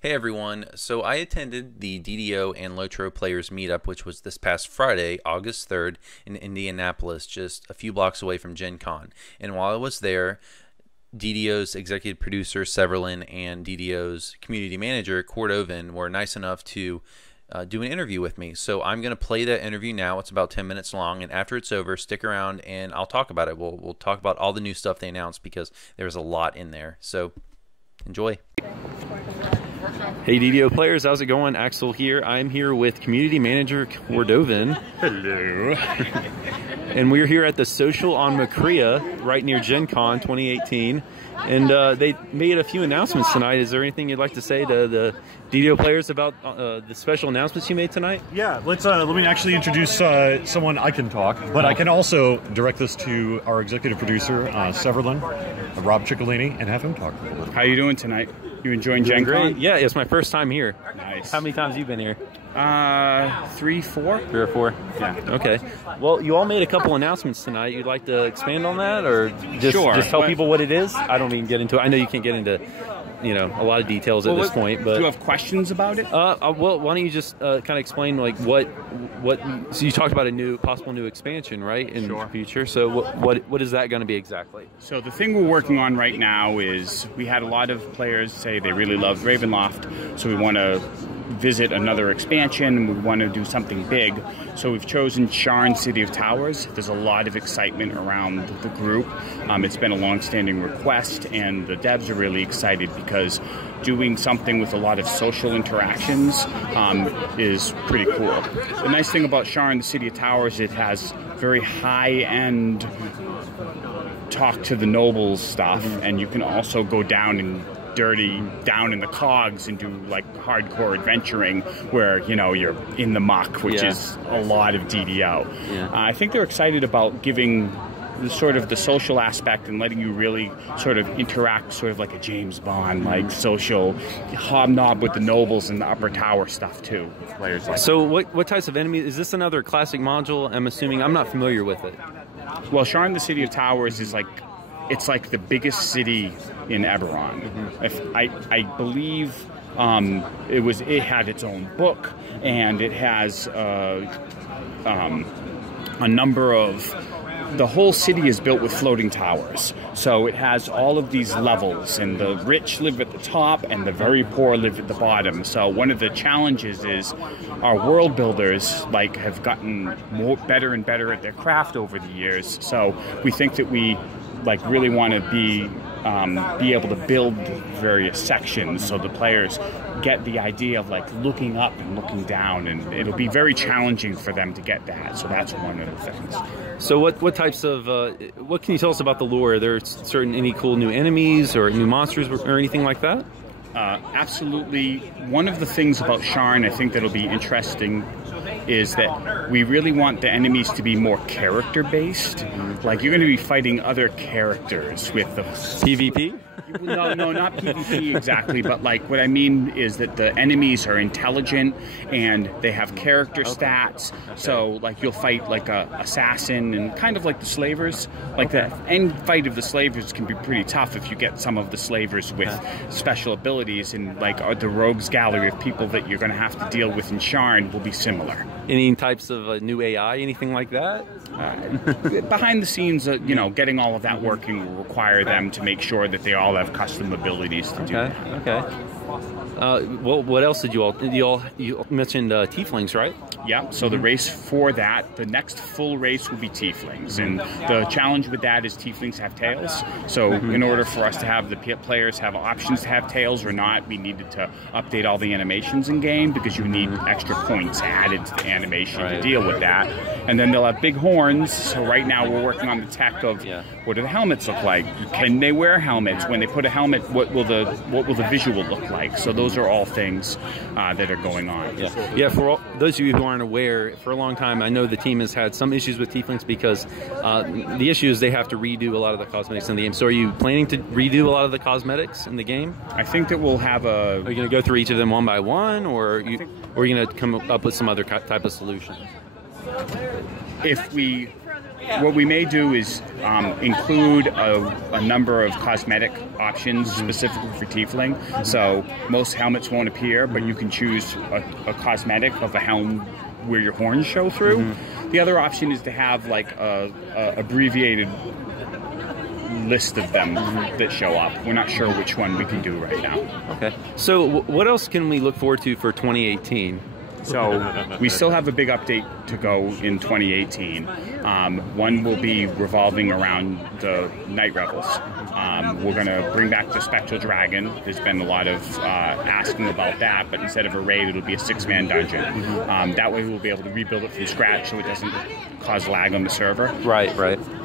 Hey everyone, so I attended the DDO and Lotro Players Meetup, which was this past Friday, August 3rd, in Indianapolis, just a few blocks away from Gen Con. And while I was there, DDO's executive producer, Severlin, and DDO's community manager, Cordovan, were nice enough to do an interview with me. So I'm going to play that interview now. It's about 10 minutes long, and after it's over, stick around and I'll talk about it. We'll talk about all the new stuff they announced because there's a lot in there. So enjoy. Hey DDO players, how's it going? Axel here. I'm here with community manager Cordovan. Hello. And we're here at the Social on Macria, right near Gen Con 2018. And they made a few announcements tonight. Is there anything you'd like to say to the DDO players about the special announcements you made tonight? Yeah, let me actually introduce someone I can talk, but I can also direct this to our executive producer, Severlin, Rob Ciccolini, and have him talk. How you doing tonight? You enjoying Gen Con? Yeah, it's my first time here. Nice. How many times have you been here? 3, 4. 3 or 4? Yeah. Okay. Well, you all made a couple announcements tonight. You'd like to expand on that, or just tell people what it is? I don't even get into it. I know you can't get into, a lot of details at this point. But do you have questions about it? Well, why don't you just kind of explain like what? So you talked about a possible new expansion, right? In the future. So what is that going to be exactly? So the thing we're working on right now is we had a lot of players say they really loved Ravenloft, so we want to visit another expansion. We want to do something big, so we've chosen Sharn City of Towers. There's a lot of excitement around the group. It's been a long-standing request, and the devs are really excited because doing something with a lot of social interactions is pretty cool. The nice thing about Sharn City of Towers, it has very high-end talk to the nobles stuff, and you can also go down and down in the cogs and do like hardcore adventuring where you're in the muck, which is a lot of DDO. I think they're excited about giving the sort of the social aspect and letting you really sort of interact sort of like a James Bond like social hobnob with the nobles and the upper tower stuff too. Players like so what types of enemies is this? Another classic module? I'm assuming. I'm not familiar with it. Well, Sharn the City of Towers is it's like the biggest city in Eberron. I believe it had its own book, and it has a number of. The whole city is built with floating towers, so it has all of these levels, and the rich live at the top and the very poor live at the bottom. So one of the challenges is our world builders have gotten better and better at their craft over the years. So we think that we really want to be able to build various sections so the players get the idea of looking up and looking down, and it'll be very challenging for them to get that. So that's one of the things. So what types of what can you tell us about the lore? Are there any cool new enemies or new monsters or anything like that? Absolutely. One of the things about Sharn I think that'll be interesting is that we really want the enemies to be more character-based. Like, you're going to be fighting other characters with the... PvP? No, not PvP exactly, but what I mean is that the enemies are intelligent and they have character stats. So you'll fight a assassin and kind of like the slavers. The end fight of the slavers can be pretty tough if you get some of the slavers with special abilities, and the rogues gallery of people that you're going to have to deal with in Sharn will be similar. Any types of new AI, anything like that? Behind the scenes, getting all of that working will require them to make sure that they all have custom abilities to do that. Okay. Well, what else did you mentioned Tieflings, right? Yeah, so the race for that, the next full race will be Tieflings. And the challenge with that is Tieflings have tails. So in order for us to have the players have options to have tails or not, we needed to update all the animations in game because you need extra points added to the animation to deal with that. And then they'll have big horns. So right now we're working on the tech of what do the helmets look like? Can they wear helmets? When they put a helmet, what will the visual look like? So those are all things that are going on. Yeah. For those of you who aren't aware, for a long time, I know the team has had some issues with Tieflings because the issue is they have to redo a lot of the cosmetics in the game. So are you planning to redo a lot of the cosmetics in the game? I think that we'll have a... Are you going to go through each of them one by one, or are you going to come up with some other type of solution? If we what we may do is include a number of cosmetic options specifically for Tiefling. So most helmets won't appear, but you can choose a cosmetic of a helm where your horns show through. The other option is to have like a abbreviated list of them that show up. We're not sure which one we can do right now. Okay. So what else can we look forward to for 2018? So we still have a big update to go in 2018. One will be revolving around the Night Rebels. We're going to bring back the Spectral Dragon. There's been a lot of asking about that, but instead of a raid, it'll be a 6-man dungeon. That way we'll be able to rebuild it from scratch so it doesn't cause lag on the server. Right.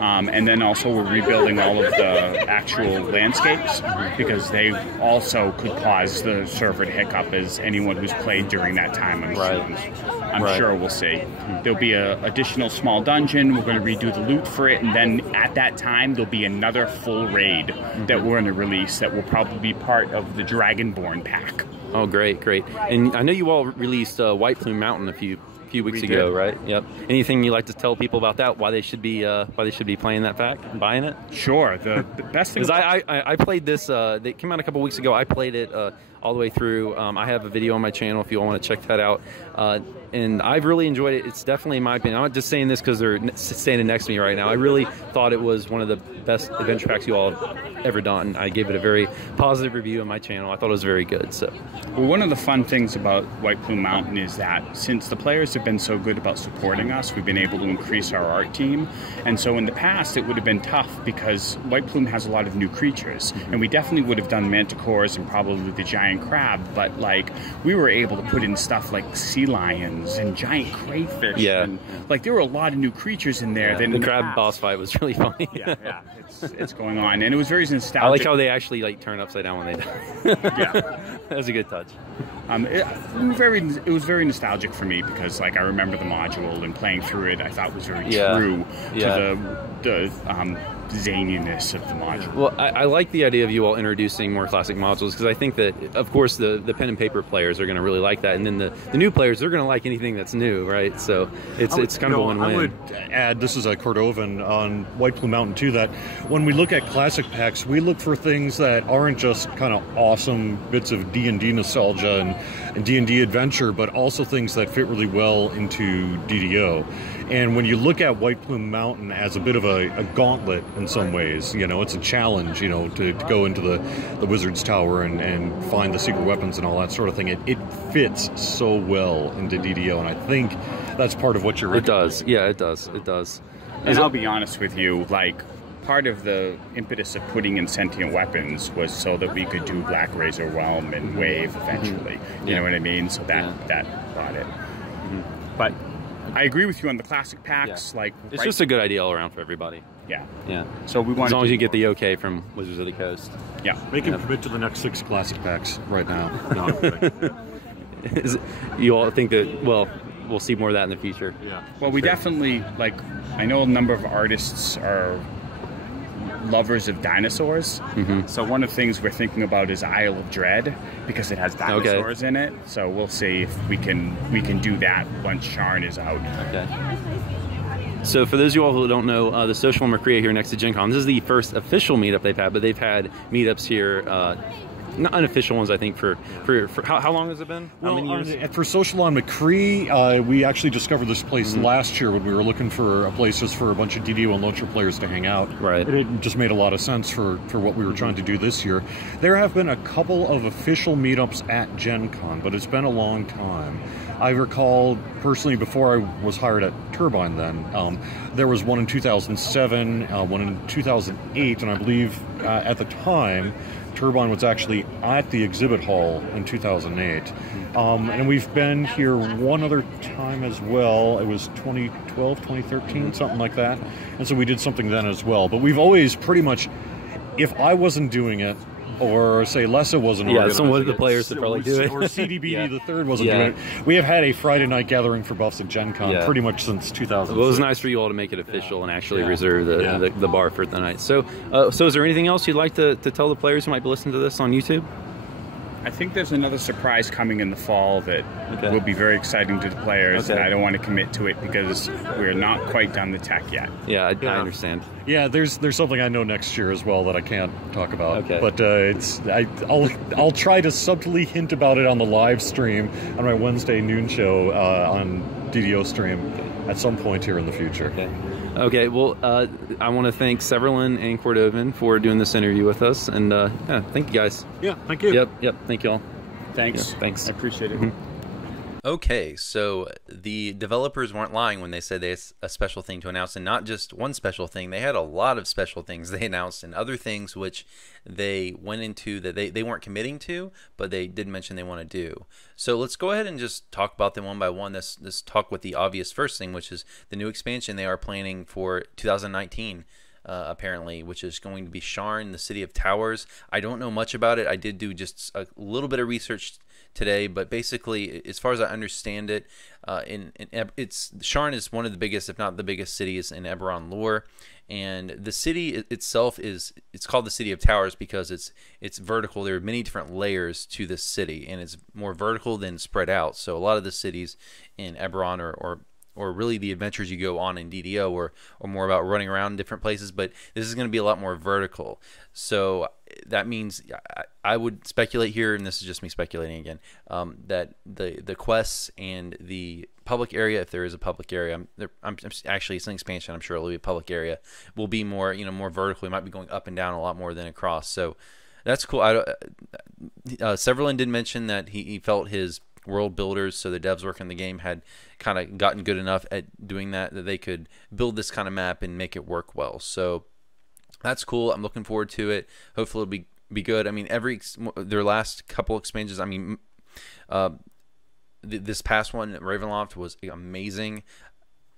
And then also we're rebuilding all of the actual landscapes because they also could cause the server to hiccup, as anyone who's played during that time I'm sure we'll see. There'll be an additional small dungeon. We're going to redo the loot for it, and then at that time there'll be another full raid that we're going to release that will probably be part of the Dragonborn pack. Oh, great. And I know you all released White Plume Mountain a few weeks ago, right? Yep. Anything you like to tell people about that? Why they should be playing that pack and buying it? Sure. The best thing. Because I played this. They came out a couple weeks ago. I played it all the way through. I have a video on my channel if you all want to check that out. And I've really enjoyed it. It's definitely, in my opinion, I'm not just saying this because they're standing next to me right now. I really thought it was one of the best adventure packs you all have ever done. I gave it a very positive review on my channel. I thought it was very good. So, well, one of the fun things about White Plume Mountain is that since the players have been so good about supporting us, we've been able to increase our art team. And so in the past, it would have been tough because White Plume has a lot of new creatures. And we definitely would have done manticores and probably the giant crab, but like we were able to put in stuff like sea lions and giant crayfish. Yeah. And, like there were a lot of new creatures in there. The crab boss fight was really funny. Yeah. It's going on, and it was very nostalgic. I like how they actually like turn upside down when they die. Yeah, that was a good touch. It was very nostalgic for me because like I remember the module and playing through it. I thought was very true to the zaniness of the module. Well, I like the idea of you all introducing more classic modules because I think that, of course, the pen and paper players are going to really like that, and then the new players, they're going to like anything that's new, right? So it's kind of a win-win. I would add, this is a Cordovan on White Plume Mountain too, that when we look at classic packs, we look for things that aren't just kind of awesome bits of D&D nostalgia and D&D adventure, but also things that fit really well into DDO. And when you look at White Plume Mountain as a bit of a gauntlet in some ways, it's a challenge, to go into the Wizard's Tower and find the secret weapons and all that sort of thing. It fits so well into DDO, and I think that's part of what you're It does. Yeah, it does. And I'll be honest with you, like, part of the impetus of putting in sentient weapons was so that we could do Black Razor Whelm and Wave eventually. You know what I mean? So that brought it. But I agree with you on the classic packs. Like it's just a good idea all around for everybody. Yeah. So we want as long as you get the okay from Wizards of the Coast. Yeah. Make him commit to the next 6 classic packs right now. No, you all think that? Well, we'll see more of that in the future. Yeah. Well, we definitely I know a number of artists are lovers of dinosaurs. So one of the things we're thinking about is Isle of Dread because it has dinosaurs in it. So we'll see if we can do that once Sharn is out. Okay. So for those of you all who don't know, the Social Mercria here next to Gen Con, this is the first official meetup they've had, but they've had meetups here, not unofficial ones, I think, for how long has it been? How many years? For Social on McCree, we actually discovered this place last year when we were looking for a place just for a bunch of DDO and Lotra players to hang out. Right. It just made a lot of sense for what we were trying to do this year. There have been a couple of official meetups at Gen Con, but it's been a long time. I recall personally before I was hired at Turbine then, there was one in 2007, one in 2008, and I believe at the time Turbine was actually at the exhibit hall in 2008. And we've been here one other time as well. It was 2012, 2013, something like that. And so we did something then as well. But we've always pretty much, if I wasn't doing it, or say Lessa wasn't some of the players would probably do it. Or CDBD the third wasn't doing it. We have had a Friday night gathering for buffs at Gen Con pretty much since 2000. Well, it was nice for you all to make it official and actually reserve the bar for the night. So is there anything else you'd like to tell the players who might be listening to this on YouTube? I think there's another surprise coming in the fall that will be very exciting to the players, and I don't want to commit to it because we're not quite done the tech yet. Yeah, I understand. Yeah, there's something I know next year as well that I can't talk about. Okay. But I'll try to subtly hint about it on the live stream on my Wednesday noon show on DDO stream at some point here in the future. Okay, well, I want to thank Severlin and Cordovan for doing this interview with us, and yeah, thank you guys. Yeah, thank you. Yep, thank you all. Thanks. Yeah, thanks. I appreciate it. Okay, so the developers weren't lying when they said they had a special thing to announce, and not just one special thing. They had a lot of special things they announced, and other things which they went into that they weren't committing to, but they did mention they want to do. So let's go ahead and just talk about them one by one. Let's talk with the obvious first thing, which is the new expansion they are planning for 2019. Apparently, which is going to be Sharn, the City of Towers. I don't know much about it. I did do just a little bit of research today, but basically, as far as I understand it, Sharn is one of the biggest, if not the biggest, cities in Eberron lore. And the city itself it's called the City of Towers because it's vertical. There are many different layers to this city, and it's more vertical than spread out. So a lot of the cities in Eberron or really the adventures you go on in DDO or more about running around different places, but this is going to be a lot more vertical. So that means I would speculate here, and this is just me speculating again, that the quests and the public area, if there is a public area, actually it's an expansion, I'm sure it'll be a public area, will be more more vertical. We might be going up and down a lot more than across. So that's cool. Severlin did mention that he felt his world builders, so the devs working the game, had kind of gotten good enough at doing that they could build this kind of map and make it work well. So that's cool. I'm looking forward to it. Hopefully it'll be good. I mean, their last couple expansions, I mean, this past one, Ravenloft, was amazing,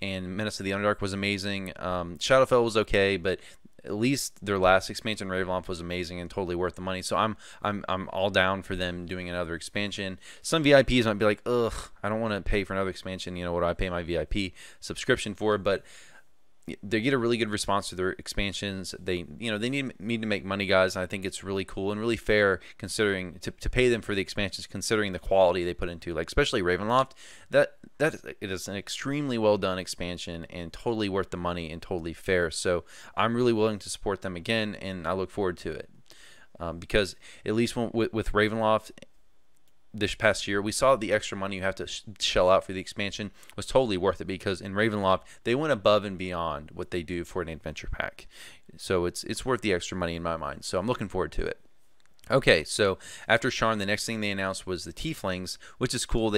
and Menace of the Underdark was amazing. Shadowfell was okay, but at least their last expansion, Ravenloft, was amazing and totally worth the money. So I'm all down for them doing another expansion. Some VIPs might be like, ugh, I don't want to pay for another expansion. What do I pay my VIP subscription for? But they get a really good response to their expansions. They need to make money, guys. And I think it's really cool and really fair considering to pay them for the expansions, considering the quality they put into, like especially Ravenloft. That it is an extremely well done expansion and totally worth the money and totally fair. So I'm really willing to support them again, and I look forward to it because at least with Ravenloft this past year, we saw the extra money you have to shell out for the expansion was totally worth it, because in Ravenloft they went above and beyond what they do for an adventure pack. So it's worth the extra money in my mind. So I'm looking forward to it. Okay, so after Sharn, the next thing they announced was the Tieflings, which is cool.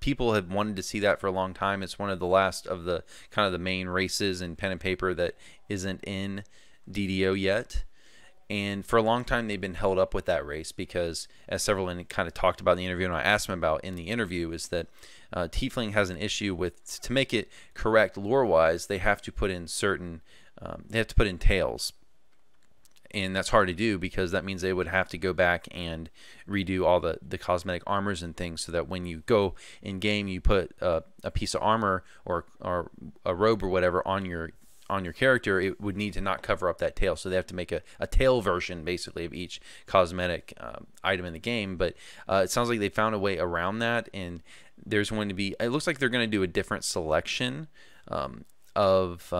People have wanted to see that for a long time. It's one of the last of the kind of the main races in pen and paper that isn't in DDO yet. And for a long time, they've been held up with that race because, as Severlin kind of talked about in the interview, and I asked him about in the interview, is that Tiefling has an issue with, to make it correct lore-wise, they have to put in tails. And that's hard to do because that means they would have to go back and redo all the cosmetic armors and things, so that when you go in game, you put a piece of armor or a robe or whatever on your character, it would need to not cover up that tail. So they have to make a tail version basically of each cosmetic item in the game. But it sounds like they found a way around that, and there's going to be, it looks like they're going to do a different selection of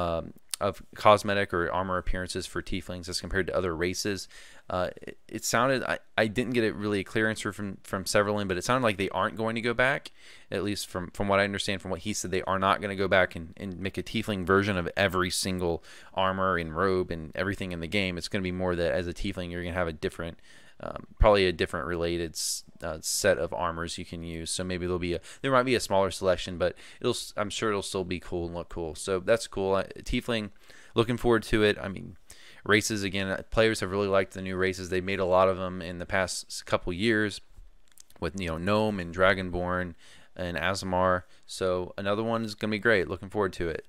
cosmetic or armor appearances for Tieflings as compared to other races. It sounded, I didn't get a really clear answer from Severlin, but it sounded like they aren't going to go back, at least from what I understand from what he said. They are not going to go back and make a Tiefling version of every single armor and robe and everything in the game. It's going to be more that as a Tiefling, you're going to have a different, probably a different related set of armors you can use. So maybe there might be a smaller selection, but I'm sure it'll still be cool and look cool. So that's cool. Tiefling, looking forward to it. I mean, races, again, players have really liked the new races. They made a lot of them in the past couple years with Gnome and Dragonborn and Azamar. So another one is going to be great. Looking forward to it.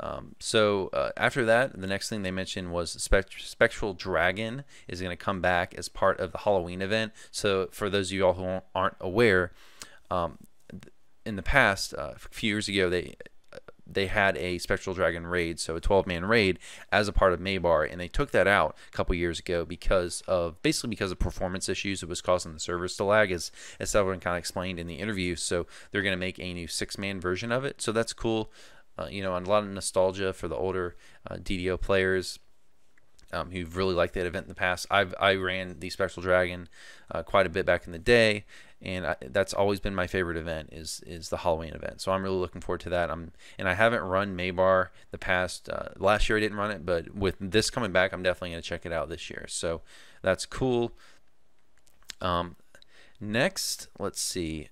After that, the next thing they mentioned was Spectral Dragon is going to come back as part of the Halloween event. So for those of you all who aren't aware, in the past, a few years ago, they had a Spectral Dragon raid, so a 12-man raid as a part of Maybar, and they took that out a couple years ago basically because of performance issues. It was causing the servers to lag, as Severlin kind of explained in the interview. So they're going to make a new 6-man version of it. So that's cool. You know, and a lot of nostalgia for the older DDO players who've really liked that event in the past. I ran the Spectral Dragon quite a bit back in the day, and that's always been my favorite event is the Halloween event. So I'm really looking forward to that. And I haven't run Maybar the past last year. I didn't run it, but with this coming back, I'm definitely going to check it out this year. So that's cool. Next, let's see.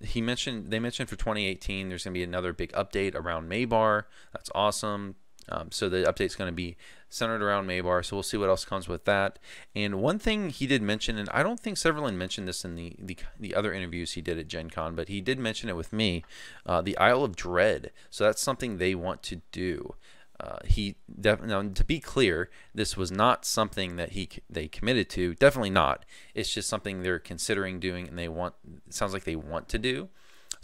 They mentioned for 2018 there's going to be another big update around Maybar. That's awesome. So the update's going to be centered around Maybar, so we'll see what else comes with that. And one thing he did mention, and I don't think Severlin mentioned this in the other interviews he did at Gen Con, but he did mention it with me, the Isle of Dread. So that's something they want to do. Now, to be clear, this was not something that they committed to. Definitely not. It's just something they're considering doing, and it sounds like they want to do.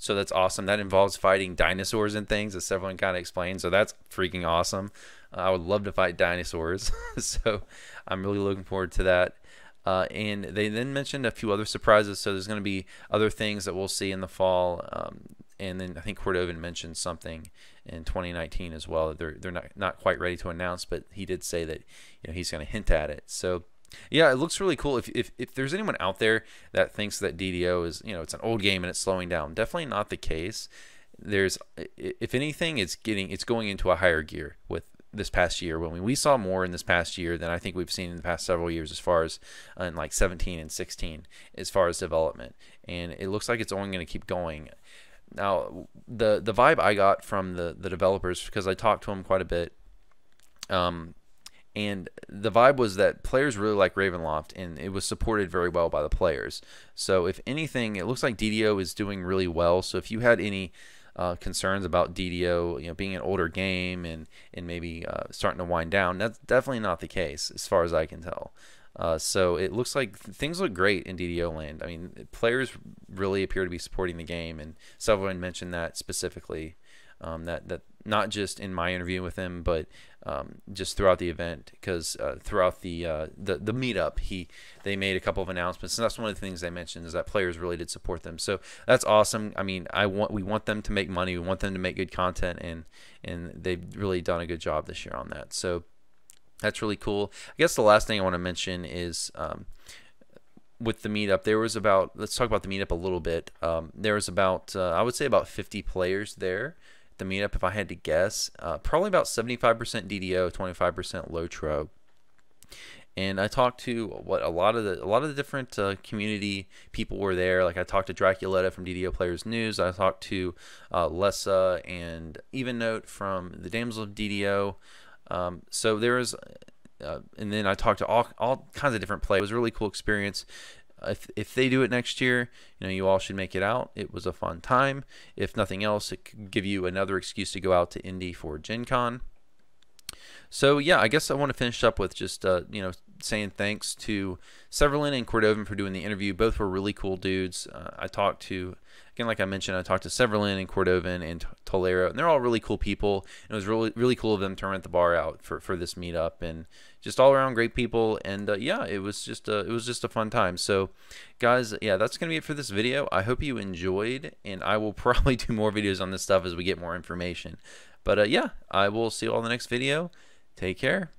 So that's awesome. That involves fighting dinosaurs and things, as Severlin kind of explained. So that's freaking awesome. I would love to fight dinosaurs. So I'm really looking forward to that. And they then mentioned a few other surprises. So there's going to be other things that we'll see in the fall. And then I think Cordovan mentioned something in 2019 as well that they're not quite ready to announce, but he did say that he's going to hint at it. So yeah, it looks really cool. If there's anyone out there that thinks that DDO is it's an old game and it's slowing down, definitely not the case. If anything, it's going into a higher gear with this past year. When we saw more in this past year than I think we've seen in the past several years, as far as in like 17 and 16, as far as development, and it looks like it's only going to keep going. Now, the vibe I got from the developers, because I talked to them quite a bit, and the vibe was that players really like Ravenloft, and it was supported very well by the players. So if anything, it looks like DDO is doing really well. So if you had any concerns about DDO, being an older game and maybe starting to wind down, that's definitely not the case as far as I can tell. So it looks like things look great in DDO land. I mean, players really appear to be supporting the game, and Severlin mentioned that specifically. That not just in my interview with him, but just throughout the event, because throughout the meetup, they made a couple of announcements, and that's one of the things they mentioned, is that players really did support them. So that's awesome. I mean, we want them to make money, we want them to make good content, and they've really done a good job this year on that. So that's really cool. I guess the last thing I want to mention is with the meetup, let's talk about the meetup a little bit. There was about, I would say about 50 players there. The meetup, if I had to guess, probably about 75% DDO, 25% Lotro. And I talked to a lot of the different community people were there. Like I talked to Draculetta from DDO Players News. I talked to Lessa and Even Note from the Damsel of DDO. So there was, and then I talked to all kinds of different players. It was a really cool experience. If they do it next year, you all should make it out. It was a fun time. If nothing else, it could give you another excuse to go out to Indy for Gen Con. So yeah, I guess I want to finish up with just saying thanks to Severlin and Cordovan for doing the interview. Both were really cool dudes. I talked to, again, like I mentioned, I talked to Severlin and Cordovan and Tolero, and they're all really cool people. And it was really cool of them to rent the bar out for this meetup, and just all around great people. And yeah, it was just a fun time. So guys, yeah, that's gonna be it for this video. I hope you enjoyed, and I will probably do more videos on this stuff as we get more information. But yeah, I will see you all in the next video. Take care.